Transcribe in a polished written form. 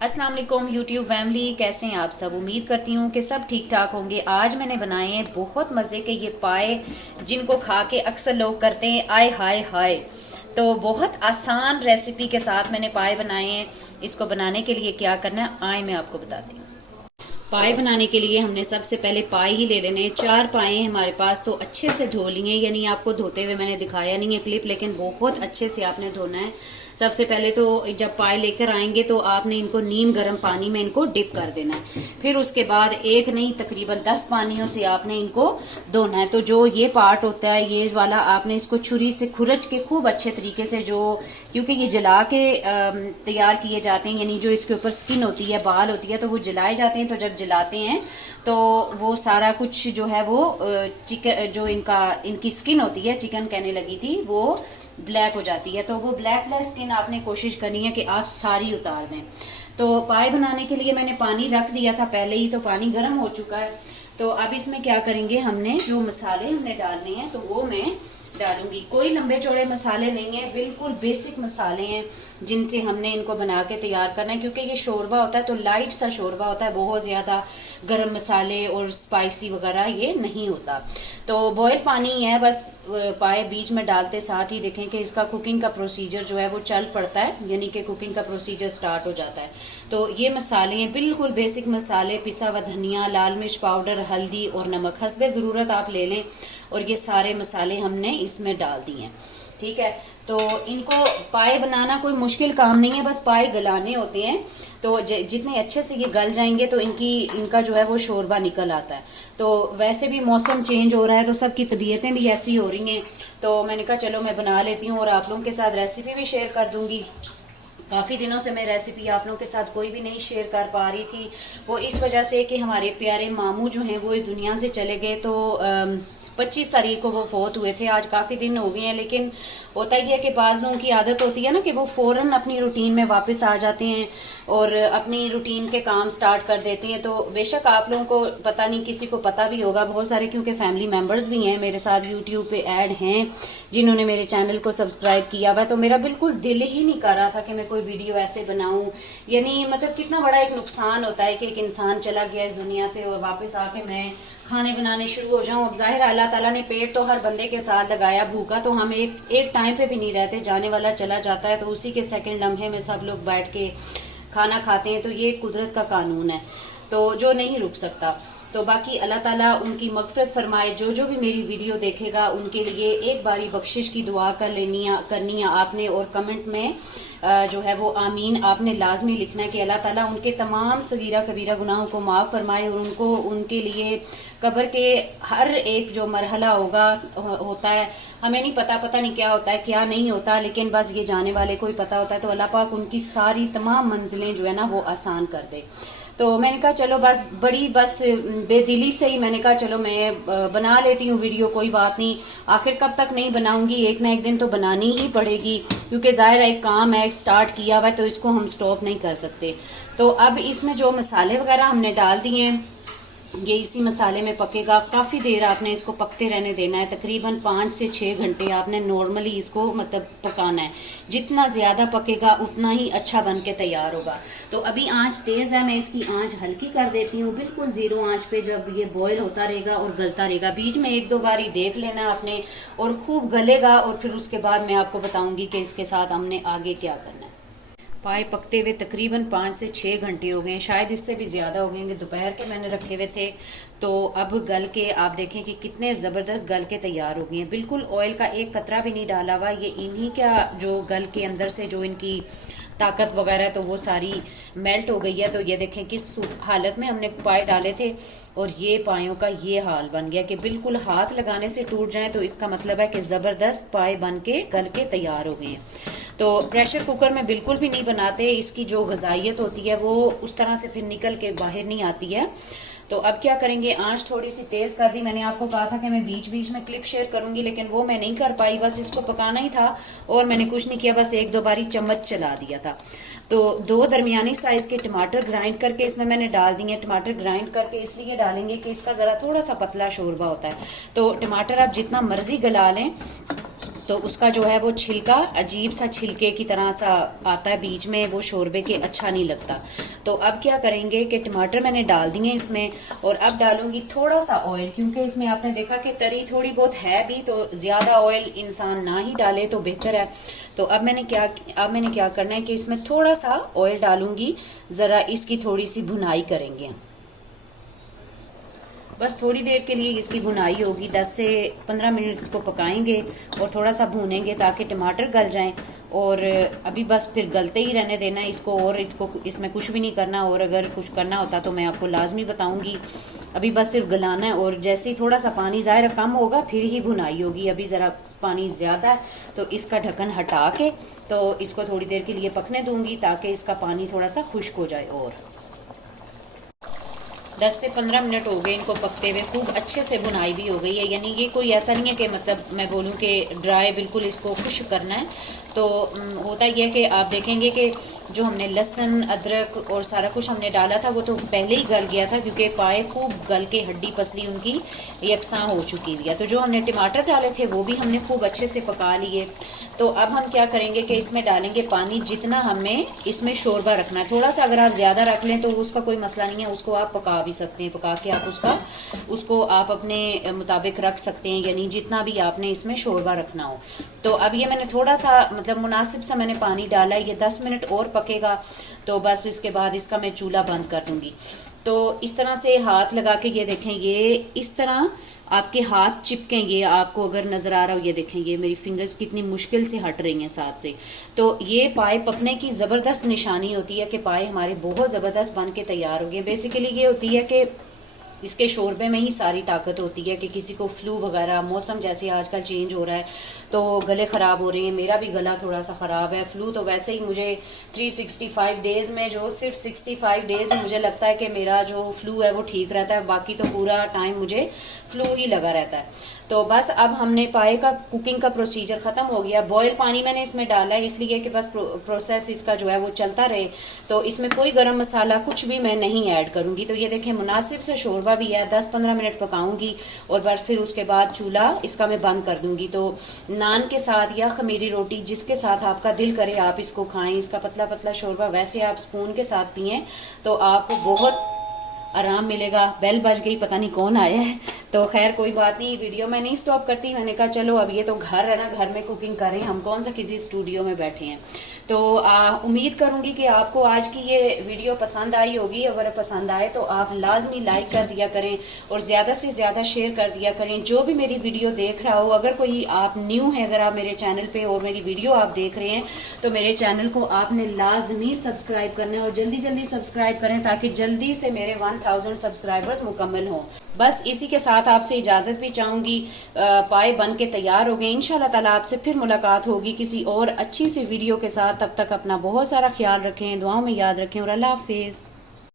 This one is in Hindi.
अस्सलाम वालेकुम यूट्यूब फैमिली, कैसे हैं आप सब। उम्मीद करती हूँ कि सब ठीक ठाक होंगे। आज मैंने बनाए हैं बहुत मज़े के ये पाए, जिनको खा के अक्सर लोग करते हैं आय हाय हाय। तो बहुत आसान रेसिपी के साथ मैंने पाए बनाए हैं। इसको बनाने के लिए क्या करना है आए मैं आपको बताती हूँ। पाए बनाने के लिए हमने सबसे पहले पाए ही ले लेने हैं। 4 पाए हैं हमारे पास, तो अच्छे से धो लिए। यानी आपको धोते हुए मैंने दिखाया नहीं है क्लिप, लेकिन बहुत अच्छे से आपने धोना है। सबसे पहले तो जब पाए लेकर आएंगे तो आपने इनको नीम गर्म पानी में इनको डिप कर देना है। फिर उसके बाद एक नहीं तकरीबन 10 पानियों से आपने इनको धोना है। तो जो ये पार्ट होता है ये वाला, आपने इसको छुरी से खुरच के खूब अच्छे तरीके से, जो क्योंकि ये जला के तैयार किए जाते हैं, यानी जो इसके ऊपर स्किन होती है, बाल होती है, तो वो जलाए जाते हैं। तो जब जलाते हैं तो वो सारा कुछ जो है वो चिकन, जो इनकी स्किन होती है, चिकन कहने लगी थी, वो ब्लैक हो जाती है। तो वो ब्लैक स्किन आपने कोशिश करनी है कि आप सारी उतार दें। तो पाए बनाने के लिए मैंने पानी रख दिया था पहले ही, तो पानी गर्म हो चुका है। तो अब इसमें क्या करेंगे, हमने जो मसाले हमने डालने हैं तो वो मैं डालूंगी। कोई लंबे चौड़े मसाले नहीं है, बिल्कुल बेसिक मसाले हैं जिनसे हमने इनको बना के तैयार करना है। क्योंकि ये शोरबा होता है तो लाइट सा शोरबा होता है, बहुत ज़्यादा गरम मसाले और स्पाइसी वगैरह ये नहीं होता। तो बॉयल पानी है बस। पाए बीच में डालते साथ ही देखें कि इसका कुकिंग का प्रोसीजर जो है वो चल पड़ता है, यानी कि कुकिंग का प्रोसीजर स्टार्ट हो जाता है। तो ये मसाले हैं बिल्कुल बेसिक मसाले, पिसा हुआ धनिया, लाल मिर्च पाउडर, हल्दी और नमक हस्बे ज़रूरत आप ले लें। और ये सारे मसाले हमने इसमें डाल दिए हैं, ठीक है। तो इनको पाए बनाना कोई मुश्किल काम नहीं है, बस पाए गलाने होते हैं। तो जितने अच्छे से ये गल जाएंगे तो इनका जो है वो शोरबा निकल आता है। तो वैसे भी मौसम चेंज हो रहा है तो सबकी तबीयतें भी ऐसी हो रही हैं, तो मैंने कहा चलो मैं बना लेती हूँ और आप लोगों के साथ रेसिपी भी शेयर कर दूंगी। काफ़ी दिनों से मैं रेसिपी आप लोगों के साथ कोई भी नहीं शेयर कर पा रही थी। वो इस वजह से कि हमारे प्यारे मामू जो हैं वो इस दुनिया से चले गए। तो 25 तारीख को वो फौत हुए थे। आज काफ़ी दिन हो गए हैं, लेकिन होता ही है कि बाज़ लोगों की आदत होती है ना कि वो फ़ौरन अपनी रूटीन में वापस आ जाते हैं और अपनी रूटीन के काम स्टार्ट कर देते हैं। तो बेशक आप लोगों को पता नहीं, किसी को पता भी होगा बहुत सारे, क्योंकि फैमिली मेम्बर्स भी हैं मेरे साथ, यूट्यूब पे ऐड हैं जिन्होंने मेरे चैनल को सब्सक्राइब किया हुआ है। तो मेरा बिल्कुल दिल ही नहीं कर रहा था कि मैं कोई वीडियो ऐसे बनाऊं। यानी मतलब कितना बड़ा एक नुकसान होता है कि एक इंसान चला गया इस दुनिया से और वापस आके मैं खाने बनाने शुरू हो जाऊं। अब जाहिर अल्लाह ताला ने पेट तो हर बंदे के साथ लगाया, भूखा तो हम एक टाइम पे भी नहीं रहते, जाने वाला चला जाता है। तो उसी के सेकंड लम्हे में सब लोग बैठ के खाना खाते हैं। तो ये कुदरत का कानून है, तो जो नहीं रुक सकता। तो बाकी अल्लाह ताला उनकी मगफरत फरमाए। जो भी मेरी वीडियो देखेगा उनके लिए एक बारी बख्शिश की दुआ करनी है आपने, और कमेंट में जो है वो आमीन आपने लाजमी लिखना है कि अल्लाह ताला उनके तमाम सगीरा कबीरा गुनाहों को माफ़ फरमाए और उनको उनके लिए कब्र के हर एक जो मरहला होता है, हमें नहीं पता नहीं क्या होता है क्या नहीं होता, लेकिन बस ये जाने वाले को ही पता होता है। तो अल्लाह पाक उनकी सारी तमाम मंजिलें जो है ना वो आसान कर दे। तो मैंने कहा चलो बस बेदिली से ही मैंने कहा चलो मैं बना लेती हूँ वीडियो, कोई बात नहीं। आखिर कब तक नहीं बनाऊंगी, एक ना एक दिन तो बनानी ही पड़ेगी, क्योंकि ज़ाहिर है एक काम है, एक स्टार्ट किया हुआ है, तो इसको हम स्टॉप नहीं कर सकते। तो अब इसमें जो मसाले वगैरह हमने डाल दिए हैं, ये इसी मसाले में पकेगा। काफ़ी देर आपने इसको पकते रहने देना है, तकरीबन 5 से 6 घंटे आपने नॉर्मली इसको मतलब पकाना है। जितना ज़्यादा पकेगा उतना ही अच्छा बन के तैयार होगा। तो अभी आंच तेज़ है, मैं इसकी आंच हल्की कर देती हूँ, बिल्कुल ज़ीरो आंच पे जब ये बॉयल होता रहेगा और गलता रहेगा। बीच में 1-2 बारी देख लेना आपने, और खूब गलेगा, और फिर उसके बाद मैं आपको बताऊँगी कि इसके साथ हमने आगे क्या करना है। पाए पकते हुए तकरीबन 5 से 6 घंटे हो गए हैं, शायद इससे भी ज़्यादा हो गए हैं, दोपहर के मैंने रखे हुए थे। तो अब गल के आप देखें कि कितने ज़बरदस्त गल के तैयार हो गए हैं। बिल्कुल ऑयल का एक कतरा भी नहीं डाला हुआ। ये इन्हीं का जो गल के अंदर से जो इनकी ताकत वगैरह है तो वो सारी मेल्ट हो गई है। तो ये देखें किस हालत में हमने पाए डाले थे, और ये पायों का ये हाल बन गया कि बिल्कुल हाथ लगाने से टूट जाए। तो इसका मतलब है कि ज़बरदस्त पाए बन के गल के तैयार हो गए हैं। तो प्रेशर कुकर में बिल्कुल भी नहीं बनाते, इसकी जो ग़िज़ाइयत होती है वो उस तरह से फिर निकल के बाहर नहीं आती है। तो अब क्या करेंगे, आंच थोड़ी सी तेज़ कर दी। मैंने आपको कहा था कि मैं बीच बीच में क्लिप शेयर करूंगी, लेकिन वो मैं नहीं कर पाई। बस इसको पकाना ही था और मैंने कुछ नहीं किया, बस 1-2 बारी चम्मच चला दिया था। तो 2 दरमियानी साइज़ के टमाटर ग्राइंड करके इसमें मैंने डाल दिए। टमाटर ग्राइंड करके इसलिए डालेंगे कि इसका ज़रा थोड़ा सा पतला शोरबा होता है। तो टमाटर आप जितना मर्ज़ी गला लें, तो उसका जो है वो छिलका अजीब सा छिलके की तरह सा आता है बीच में, वो शोरबे के अच्छा नहीं लगता। तो अब क्या करेंगे कि टमाटर मैंने डाल दिए इसमें, और अब डालूंगी थोड़ा सा ऑयल, क्योंकि इसमें आपने देखा कि तरी थोड़ी बहुत है भी, तो ज़्यादा ऑयल इंसान ना ही डाले तो बेहतर है। तो अब मैंने क्या करना है कि इसमें थोड़ा सा ऑयल डालूंगी, ज़रा इसकी थोड़ी सी भुनाई करेंगे। बस थोड़ी देर के लिए इसकी भुनाई होगी, 10 से 15 मिनट इसको पकाएंगे और थोड़ा सा भूनेंगे ताकि टमाटर गल जाएं। और अभी बस फिर गलते ही रहने देना है इसको, और इसको इसमें कुछ भी नहीं करना, और अगर कुछ करना होता तो मैं आपको लाजमी बताऊंगी। अभी बस सिर्फ गलाना है, और जैसे ही थोड़ा सा पानी ज़ाहिर कम होगा फिर ही भुनाई होगी। अभी ज़रा पानी ज़्यादा है तो इसका ढक्कन हटा के तो इसको थोड़ी देर के लिए पकने दूंगी ताकि इसका पानी थोड़ा सा खुश्क हो जाए। और 10 से 15 मिनट हो गए इनको पकते हुए, खूब अच्छे से भुनाई भी हो गई है। यानी ये कोई ऐसा नहीं है कि मतलब मैं बोलूँ कि ड्राई बिल्कुल इसको खुश्क करना है। तो होता यह है कि आप देखेंगे कि जो हमने लहसुन अदरक और सारा कुछ हमने डाला था वो तो पहले ही गल गया था, क्योंकि पाए खूब गल के हड्डी पसली उनकी यकसां हो चुकी हुई है। तो जो हमने टमाटर डाले थे वो भी हमने खूब अच्छे से पका लिए। तो अब हम क्या करेंगे कि इसमें डालेंगे पानी, जितना हमें इसमें शोरबा रखना है। थोड़ा सा अगर आप ज़्यादा रख लें तो उसका कोई मसला नहीं है, उसको आप पका भी सकते हैं, पका के आप उसको आप अपने मुताबिक रख सकते हैं, यानी जितना भी आपने इसमें शोरबा रखना हो। तो अब ये मैंने थोड़ा सा मतलब मुनासिब सा मैंने पानी डाला है, ये 10 मिनट और पकेगा। तो बस इसके बाद इसका मैं चूल्हा बंद कर दूंगी। तो इस तरह से हाथ लगा के ये देखें, ये इस तरह आपके हाथ चिपकेंगे, आपको अगर नजर आ रहा हो, ये देखें ये मेरी फिंगर्स कितनी मुश्किल से हट रही हैं साथ से। तो ये पाए पकने की ज़बरदस्त निशानी होती है कि पाए हमारे बहुत ज़बरदस्त बन के तैयार हो गए। बेसिकली ये होती है कि इसके शोरबे में ही सारी ताकत होती है कि किसी को फ्लू वगैरह, मौसम जैसे आजकल चेंज हो रहा है तो गले ख़राब हो रहे हैं, मेरा भी गला थोड़ा सा ख़राब है। फ्लू तो वैसे ही मुझे 365 डेज़ में, जो सिर्फ 65 डेज़ मुझे लगता है कि मेरा जो फ्लू है वो ठीक रहता है, बाकी तो पूरा टाइम मुझे फ्लू ही लगा रहता है। तो बस अब हमने पाए का कुकिंग का प्रोसीजर ख़त्म हो गया। बॉयल पानी मैंने इसमें डाला है इसलिए कि बस प्रोसेस इसका जो है वो चलता रहे। तो इसमें कोई गरम मसाला कुछ भी मैं नहीं ऐड करूँगी। तो ये देखें मुनासिब से शोरबा भी है, 10-15 मिनट पकाऊंगी और बस फिर उसके बाद चूल्हा इसका मैं बंद कर दूंगी। तो नान के साथ या खमीरी रोटी, जिसके साथ आपका दिल करे आप इसको खाएं। इसका पतला पतला शोरबा वैसे आप स्पून के साथ पिएं तो आपको बहुत आराम मिलेगा। बेल बज गई, पता नहीं कौन आया है। तो खैर कोई बात नहीं, वीडियो मैं नहीं स्टॉप करती। मैंने कहा चलो अब ये तो घर है ना, घर में कुकिंग करें, हम कौन सा किसी स्टूडियो में बैठे हैं। तो उम्मीद करूंगी कि आपको आज की ये वीडियो पसंद आई होगी। अगर पसंद आए तो आप लाजमी लाइक कर दिया करें और ज़्यादा से ज़्यादा शेयर कर दिया करें। जो भी मेरी वीडियो देख रहा हो, अगर कोई आप न्यू है, अगर आप मेरे चैनल पे और मेरी वीडियो आप देख रहे हैं तो मेरे चैनल को आपने लाजमी सब्सक्राइब करना है और जल्दी जल्दी सब्सक्राइब करें ताकि जल्दी से मेरे 1000 सब्सक्राइबर्स मुकम्मल हों। बस इसी के साथ आपसे इजाज़त भी चाहूँगी। पाए बन के तैयार हो गए। इंशाल्लाह ताला आपसे फिर मुलाकात होगी किसी और अच्छी सी वीडियो के साथ। तब तक अपना बहुत सारा ख्याल रखें, दुआओं में याद रखें और अल्लाह हाफिज़।